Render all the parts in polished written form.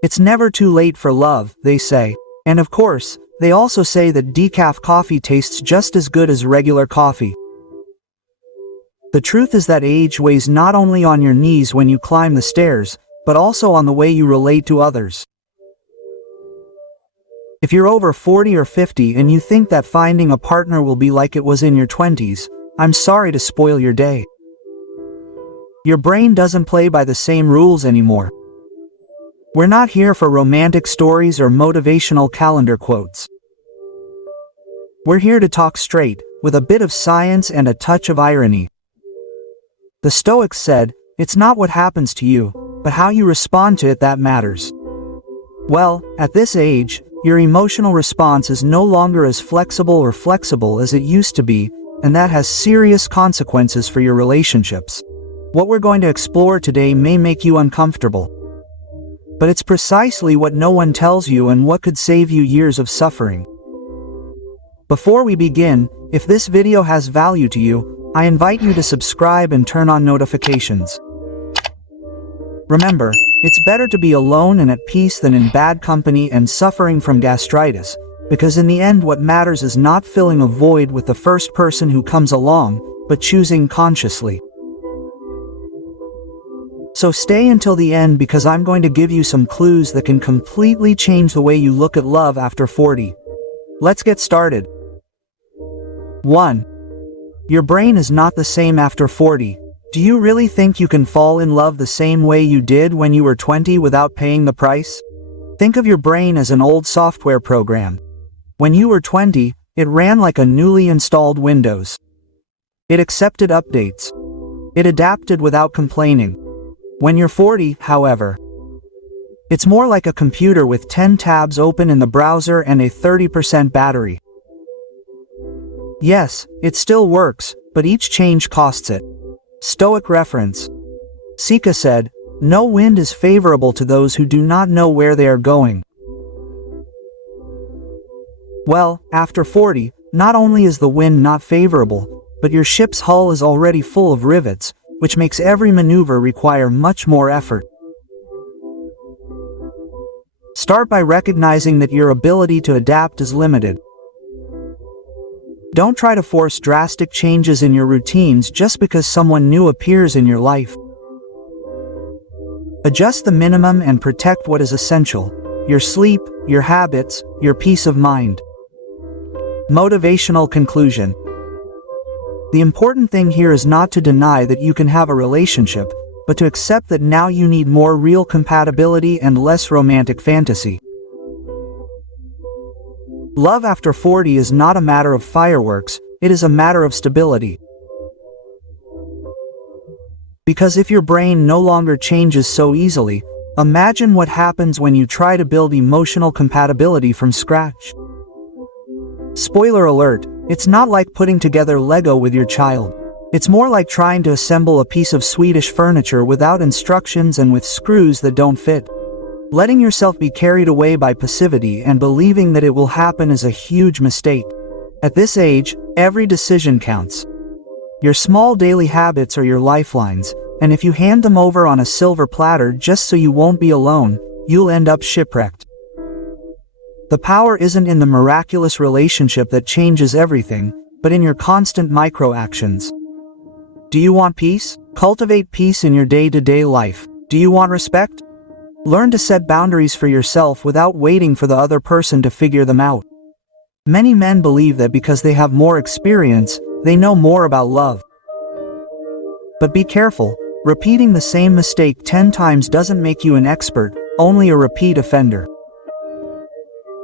It's never too late for love, they say. And of course, they also say that decaf coffee tastes just as good as regular coffee. The truth is that age weighs not only on your knees when you climb the stairs, but also on the way you relate to others. If you're over 40 or 50 and you think that finding a partner will be like it was in your 20s, I'm sorry to spoil your day. Your brain doesn't play by the same rules anymore. We're not here for romantic stories or motivational calendar quotes. We're here to talk straight, with a bit of science and a touch of irony. The Stoics said, "It's not what happens to you, but how you respond to it that matters." Well, at this age, your emotional response is no longer as flexible as it used to be, and that has serious consequences for your relationships. What we're going to explore today may make you uncomfortable. But it's precisely what no one tells you and what could save you years of suffering. Before we begin, if this video has value to you, I invite you to subscribe and turn on notifications. Remember, it's better to be alone and at peace than in bad company and suffering from gastritis, because in the end what matters is not filling a void with the first person who comes along, but choosing consciously. So stay until the end because I'm going to give you some clues that can completely change the way you look at love after 40. Let's get started. 1. Your brain is not the same after 40. Do you really think you can fall in love the same way you did when you were 20 without paying the price? Think of your brain as an old software program. When you were 20, it ran like a newly installed Windows. It accepted updates. It adapted without complaining. When you're 40, however, it's more like a computer with 10 tabs open in the browser and a 30% battery. Yes, it still works, but each change costs it. Stoic reference. Seneca said, "No wind is favorable to those who do not know where they are going." Well, after 40, not only is the wind not favorable, but your ship's hull is already full of rivets, which makes every maneuver require much more effort. Start by recognizing that your ability to adapt is limited. Don't try to force drastic changes in your routines just because someone new appears in your life. Adjust the minimum and protect what is essential: your sleep, your habits, your peace of mind. Motivational conclusion. The important thing here is not to deny that you can have a relationship, but to accept that now you need more real compatibility and less romantic fantasy. Love after 40 is not a matter of fireworks, it is a matter of stability. Because if your brain no longer changes so easily, imagine what happens when you try to build emotional compatibility from scratch. Spoiler alert, it's not like putting together Lego with your child. It's more like trying to assemble a piece of Swedish furniture without instructions and with screws that don't fit. Letting yourself be carried away by passivity and believing that it will happen is a huge mistake. At this age, every decision counts. Your small daily habits are your lifelines, and if you hand them over on a silver platter just so you won't be alone, you'll end up shipwrecked. The power isn't in the miraculous relationship that changes everything, but in your constant micro-actions. Do you want peace? Cultivate peace in your day-to-day life. Do you want respect? Learn to set boundaries for yourself without waiting for the other person to figure them out. Many men believe that because they have more experience, they know more about love. But be careful, repeating the same mistake 10 times doesn't make you an expert, only a repeat offender.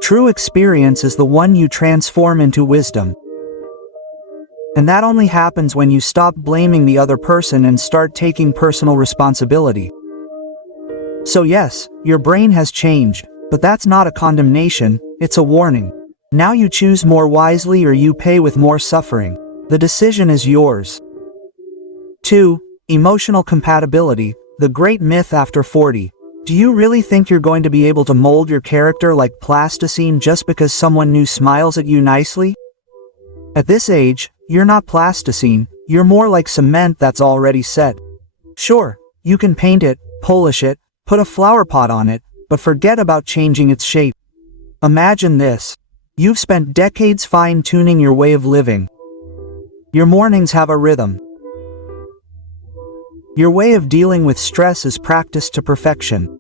True experience is the one you transform into wisdom. And that only happens when you stop blaming the other person and start taking personal responsibility. So yes, your brain has changed, but that's not a condemnation, it's a warning. Now you choose more wisely or you pay with more suffering. The decision is yours. 2. Emotional compatibility, the great myth after 40. Do you really think you're going to be able to mold your character like plasticine just because someone new smiles at you nicely? At this age, you're not plasticine, you're more like cement that's already set. Sure, you can paint it, polish it, put a flower pot on it, but forget about changing its shape. Imagine this. You've spent decades fine-tuning your way of living. Your mornings have a rhythm. Your way of dealing with stress is practiced to perfection.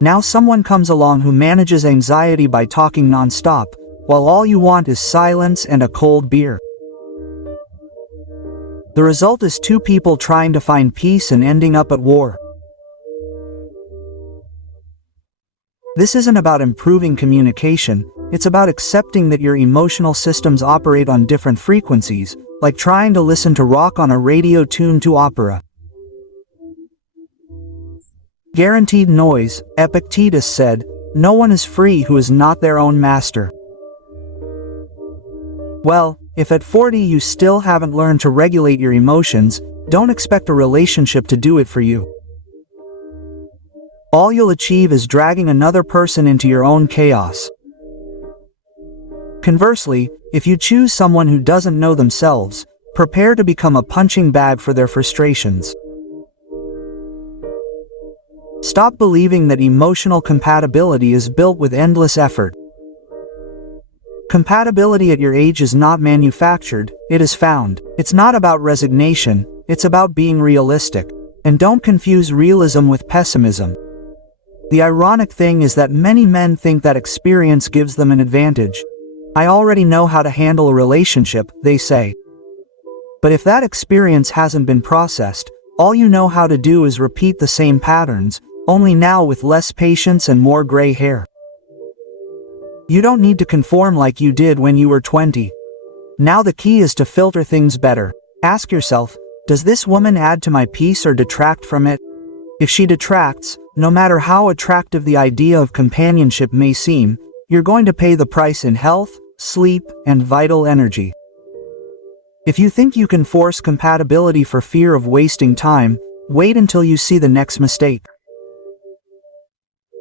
Now someone comes along who manages anxiety by talking non-stop, while all you want is silence and a cold beer. The result is two people trying to find peace and ending up at war. This isn't about improving communication, it's about accepting that your emotional systems operate on different frequencies, like trying to listen to rock on a radio tuned to opera. Guaranteed noise, Epictetus said, no one is free who is not their own master. Well, if at 40 you still haven't learned to regulate your emotions, don't expect a relationship to do it for you. All you'll achieve is dragging another person into your own chaos. Conversely, if you choose someone who doesn't know themselves, prepare to become a punching bag for their frustrations. Stop believing that emotional compatibility is built with endless effort. Compatibility at your age is not manufactured, it is found. It's not about resignation, it's about being realistic. And don't confuse realism with pessimism. The ironic thing is that many men think that experience gives them an advantage. I already know how to handle a relationship, they say. But if that experience hasn't been processed, all you know how to do is repeat the same patterns, only now with less patience and more gray hair. You don't need to conform like you did when you were 20. Now the key is to filter things better. Ask yourself, does this woman add to my peace or detract from it? If she detracts, no matter how attractive the idea of companionship may seem, you're going to pay the price in health, sleep, and vital energy. If you think you can force compatibility for fear of wasting time, wait until you see the next mistake.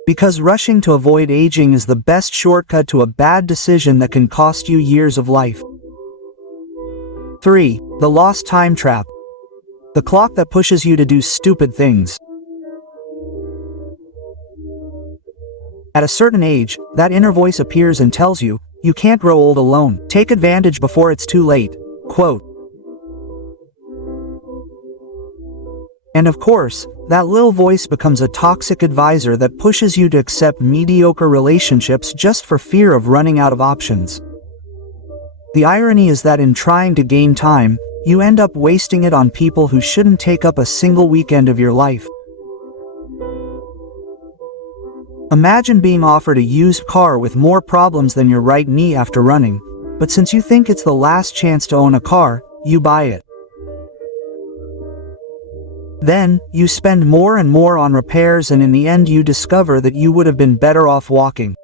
Because rushing to avoid aging is the best shortcut to a bad decision that can cost you years of life. 3. The lost time trap. The clock that pushes you to do stupid things. At a certain age, that inner voice appears and tells you, you can't grow old alone. Take advantage before it's too late. Quote. And of course, that little voice becomes a toxic advisor that pushes you to accept mediocre relationships just for fear of running out of options. The irony is that in trying to gain time, you end up wasting it on people who shouldn't take up a single weekend of your life. Imagine being offered a used car with more problems than your right knee after running, but since you think it's the last chance to own a car, you buy it. Then, you spend more and more on repairs, and in the end you discover that you would have been better off walking.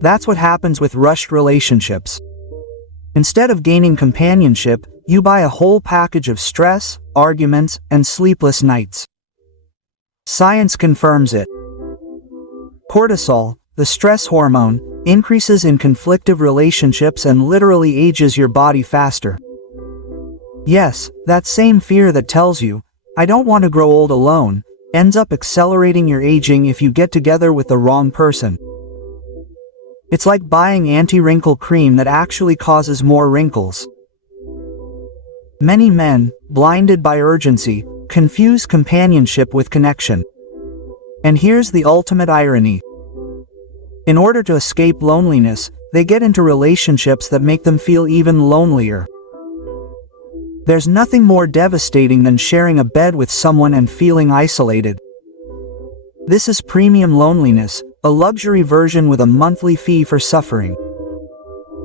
That's what happens with rushed relationships. Instead of gaining companionship, you buy a whole package of stress, arguments, and sleepless nights. Science confirms it. Cortisol, the stress hormone, increases in conflictive relationships and literally ages your body faster. Yes, that same fear that tells you, I don't want to grow old alone, ends up accelerating your aging if you get together with the wrong person. It's like buying anti-wrinkle cream that actually causes more wrinkles. Many men, blinded by urgency, confuse companionship with connection. And here's the ultimate irony. In order to escape loneliness, they get into relationships that make them feel even lonelier. There's nothing more devastating than sharing a bed with someone and feeling isolated. This is premium loneliness, a luxury version with a monthly fee for suffering.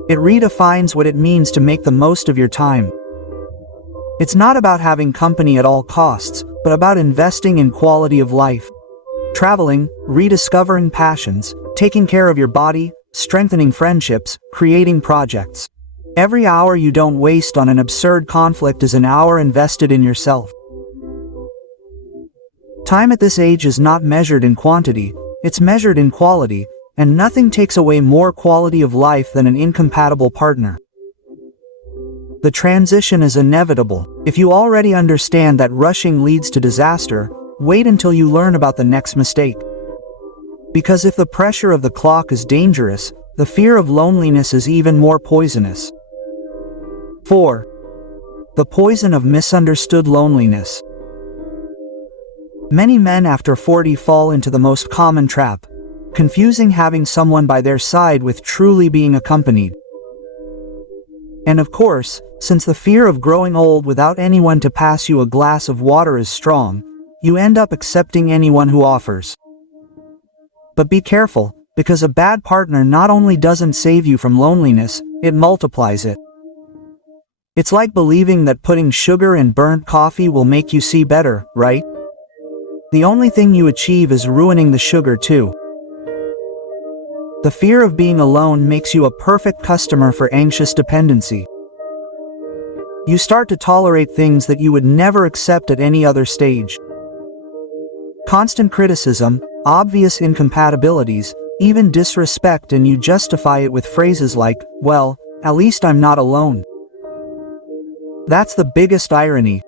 It redefines what it means to make the most of your time. It's not about having company at all costs, but about investing in quality of life. Traveling, rediscovering passions, taking care of your body, strengthening friendships, creating projects. Every hour you don't waste on an absurd conflict is an hour invested in yourself. Time at this age is not measured in quantity, it's measured in quality, and nothing takes away more quality of life than an incompatible partner. The transition is inevitable. If you already understand that rushing leads to disaster, wait until you learn about the next mistake. Because if the pressure of the clock is dangerous, the fear of loneliness is even more poisonous. 4. The poison of misunderstood loneliness. Many men after 40 fall into the most common trap, confusing having someone by their side with truly being accompanied. And of course, since the fear of growing old without anyone to pass you a glass of water is strong, you end up accepting anyone who offers. But be careful, because a bad partner not only doesn't save you from loneliness, it multiplies it. It's like believing that putting sugar in burnt coffee will make you see better, right? The only thing you achieve is ruining the sugar too. The fear of being alone makes you a perfect customer for anxious dependency. You start to tolerate things that you would never accept at any other stage. Constant criticism, obvious incompatibilities, even disrespect, and you justify it with phrases like, "Well, at least I'm not alone." That's the biggest irony.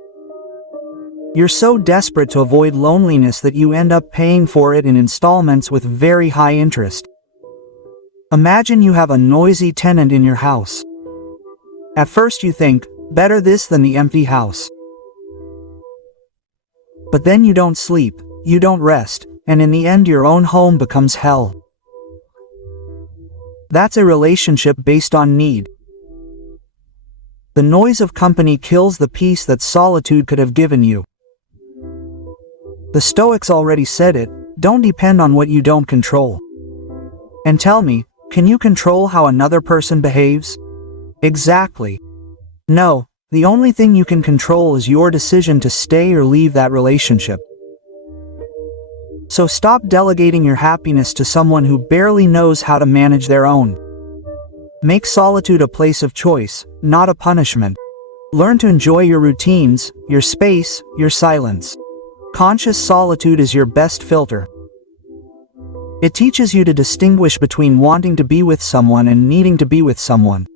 You're so desperate to avoid loneliness that you end up paying for it in installments with very high interest. Imagine you have a noisy tenant in your house. At first you think, better this than the empty house. But then you don't sleep, you don't rest, and in the end your own home becomes hell. That's a relationship based on need. The noise of company kills the peace that solitude could have given you. The Stoics already said it, don't depend on what you don't control. And tell me, can you control how another person behaves? Exactly. No, the only thing you can control is your decision to stay or leave that relationship. So stop delegating your happiness to someone who barely knows how to manage their own. Make solitude a place of choice, not a punishment. Learn to enjoy your routines, your space, your silence. Conscious solitude is your best filter. It teaches you to distinguish between wanting to be with someone and needing to be with someone.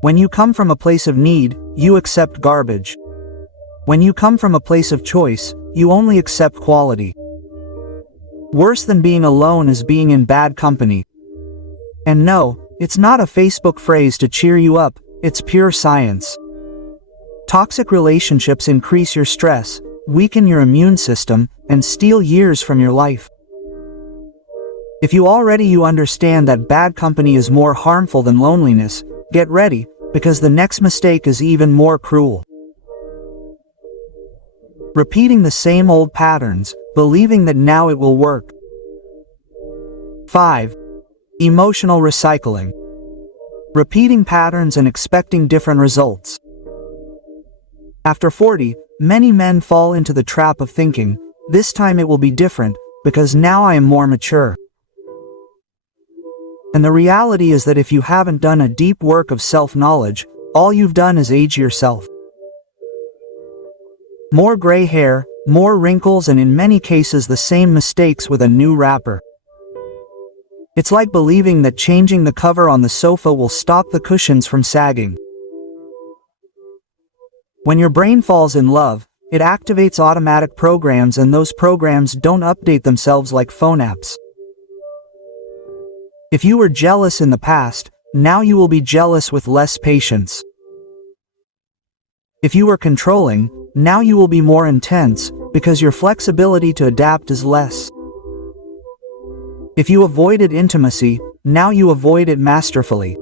When you come from a place of need, you accept garbage. When you come from a place of choice, you only accept quality. Worse than being alone is being in bad company. And no, it's not a Facebook phrase to cheer you up, it's pure science. Toxic relationships increase your stress, weaken your immune system, and steal years from your life. If you understand that bad company is more harmful than loneliness, get ready, because the next mistake is even more cruel. Repeating the same old patterns, believing that now it will work. 5. Emotional recycling. Repeating patterns and expecting different results. After 40, many men fall into the trap of thinking, this time it will be different, because now I am more mature. And the reality is that if you haven't done a deep work of self-knowledge, all you've done is age yourself. More gray hair, more wrinkles, and in many cases the same mistakes with a new wrapper. It's like believing that changing the cover on the sofa will stop the cushions from sagging. When your brain falls in love, it activates automatic programs, and those programs don't update themselves like phone apps. If you were jealous in the past, now you will be jealous with less patience. If you were controlling, now you will be more intense, because your flexibility to adapt is less. If you avoided intimacy, now you avoid it masterfully.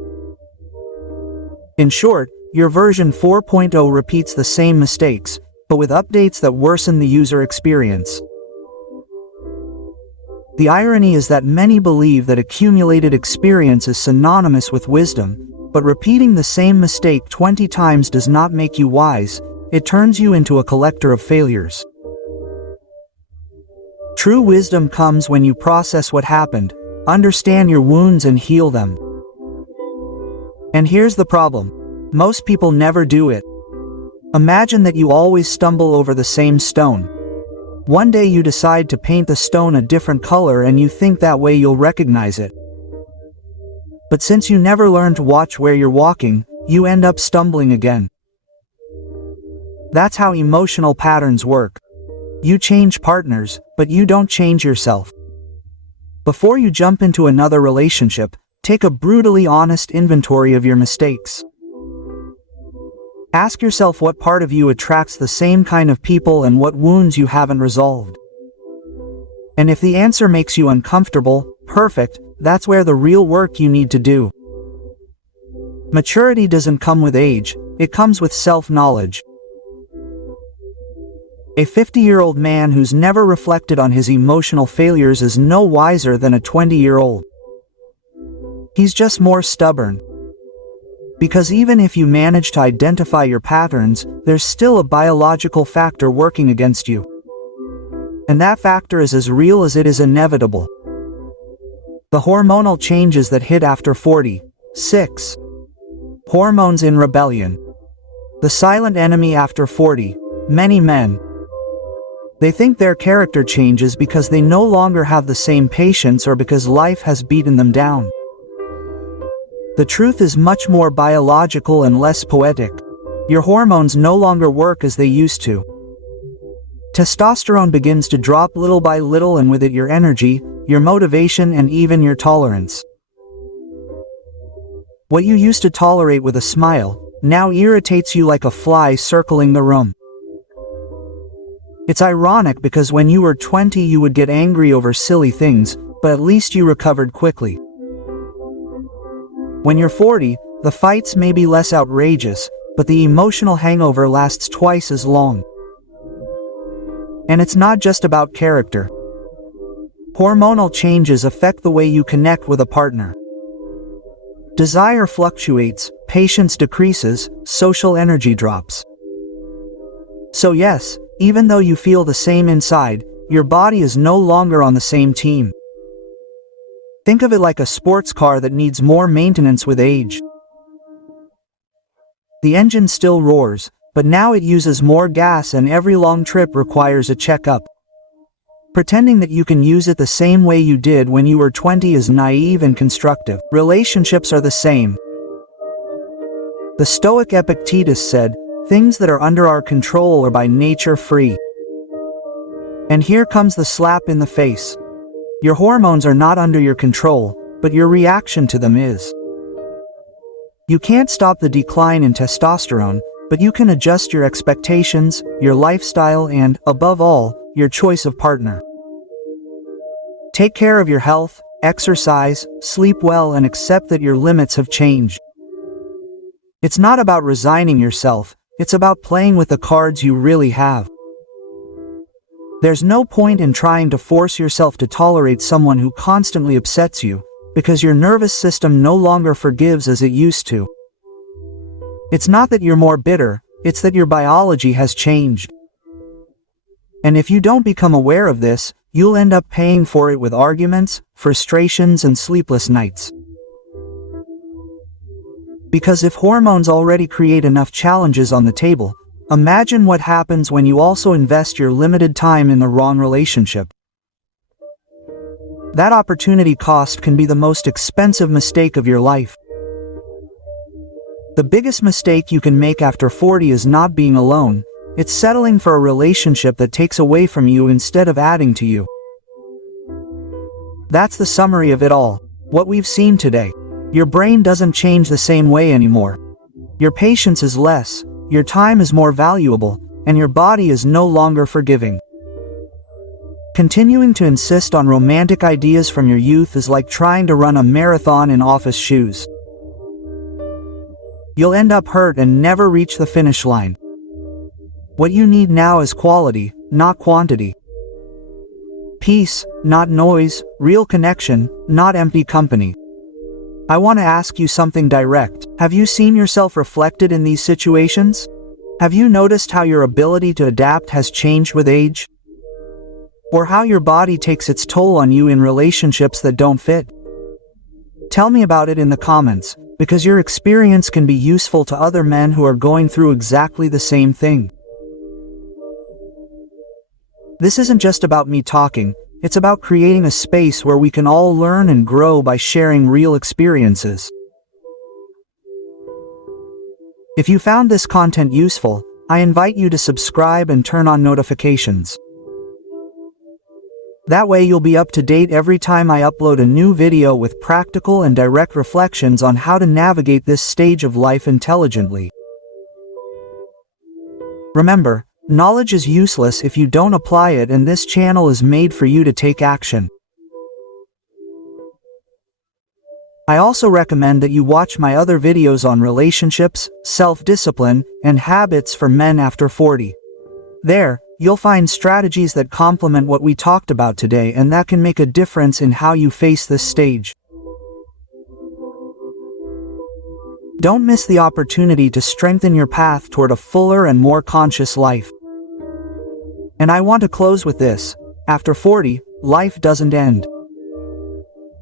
In short, your version 4.0 repeats the same mistakes, but with updates that worsen the user experience. The irony is that many believe that accumulated experience is synonymous with wisdom, but repeating the same mistake 20 times does not make you wise, it turns you into a collector of failures. True wisdom comes when you process what happened, understand your wounds and heal them. And here's the problem. Most people never do it. Imagine that you always stumble over the same stone. One day you decide to paint the stone a different color and you think that way you'll recognize it. But since you never learn to watch where you're walking, you end up stumbling again. That's how emotional patterns work. You change partners, but you don't change yourself. Before you jump into another relationship, take a brutally honest inventory of your mistakes. Ask yourself what part of you attracts the same kind of people and what wounds you haven't resolved. And if the answer makes you uncomfortable, perfect, that's where the real work you need to do. Maturity doesn't come with age, it comes with self-knowledge. A 50-year-old man who's never reflected on his emotional failures is no wiser than a 20-year-old. He's just more stubborn. Because even if you manage to identify your patterns, there's still a biological factor working against you. And that factor is as real as it is inevitable. The hormonal changes that hit after 40. 6. Hormones in rebellion. The silent enemy after 40. Many men. They think their character changes because they no longer have the same patience or because life has beaten them down. The truth is much more biological and less poetic. Your hormones no longer work as they used to. Testosterone begins to drop little by little, and with it your energy, your motivation, and even your tolerance. What you used to tolerate with a smile, now irritates you like a fly circling the room. It's ironic because when you were 20 you would get angry over silly things, but at least you recovered quickly. When you're 40, the fights may be less outrageous, but the emotional hangover lasts twice as long. And it's not just about character. Hormonal changes affect the way you connect with a partner. Desire fluctuates, patience decreases, social energy drops. So yes, even though you feel the same inside, your body is no longer on the same team. Think of it like a sports car that needs more maintenance with age. The engine still roars, but now it uses more gas and every long trip requires a checkup. Pretending that you can use it the same way you did when you were 20 is naive and constructive. Relationships are the same. The Stoic Epictetus said, "Things that are under our control are by nature free." And here comes the slap in the face. Your hormones are not under your control, but your reaction to them is. You can't stop the decline in testosterone, but you can adjust your expectations, your lifestyle, and, above all, your choice of partner. Take care of your health, exercise, sleep well, and accept that your limits have changed. It's not about resigning yourself, it's about playing with the cards you really have. There's no point in trying to force yourself to tolerate someone who constantly upsets you, because your nervous system no longer forgives as it used to. It's not that you're more bitter, it's that your biology has changed. And if you don't become aware of this, you'll end up paying for it with arguments, frustrations, and sleepless nights. Because if hormones already create enough challenges on the table, imagine what happens when you also invest your limited time in the wrong relationship. That opportunity cost can be the most expensive mistake of your life. The biggest mistake you can make after 40 is not being alone, it's settling for a relationship that takes away from you instead of adding to you. That's the summary of it all, what we've seen today. Your brain doesn't change the same way anymore. Your patience is less, your time is more valuable, and your body is no longer forgiving. Continuing to insist on romantic ideas from your youth is like trying to run a marathon in office shoes. You'll end up hurt and never reach the finish line. What you need now is quality, not quantity. Peace, not noise, real connection, not empty company. I want to ask you something direct. Have you seen yourself reflected in these situations? Have you noticed how your ability to adapt has changed with age? Or how your body takes its toll on you in relationships that don't fit? Tell me about it in the comments, because your experience can be useful to other men who are going through exactly the same thing. This isn't just about me talking, it's about creating a space where we can all learn and grow by sharing real experiences. If you found this content useful, I invite you to subscribe and turn on notifications. That way you'll be up to date every time I upload a new video with practical and direct reflections on how to navigate this stage of life intelligently. Remember, knowledge is useless if you don't apply it, and this channel is made for you to take action. I also recommend that you watch my other videos on relationships, self-discipline, and habits for men after 40. There, you'll find strategies that complement what we talked about today and that can make a difference in how you face this stage. Don't miss the opportunity to strengthen your path toward a fuller and more conscious life. And I want to close with this: after 40, life doesn't end.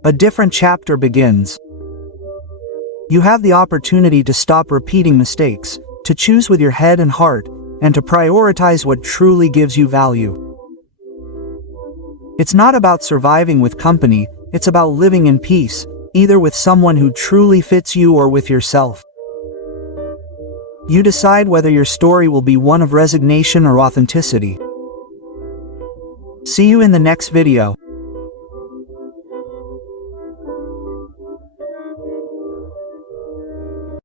A different chapter begins. You have the opportunity to stop repeating mistakes, to choose with your head and heart, and to prioritize what truly gives you value. It's not about surviving with company, it's about living in peace, either with someone who truly fits you or with yourself. You decide whether your story will be one of resignation or authenticity. See you in the next video.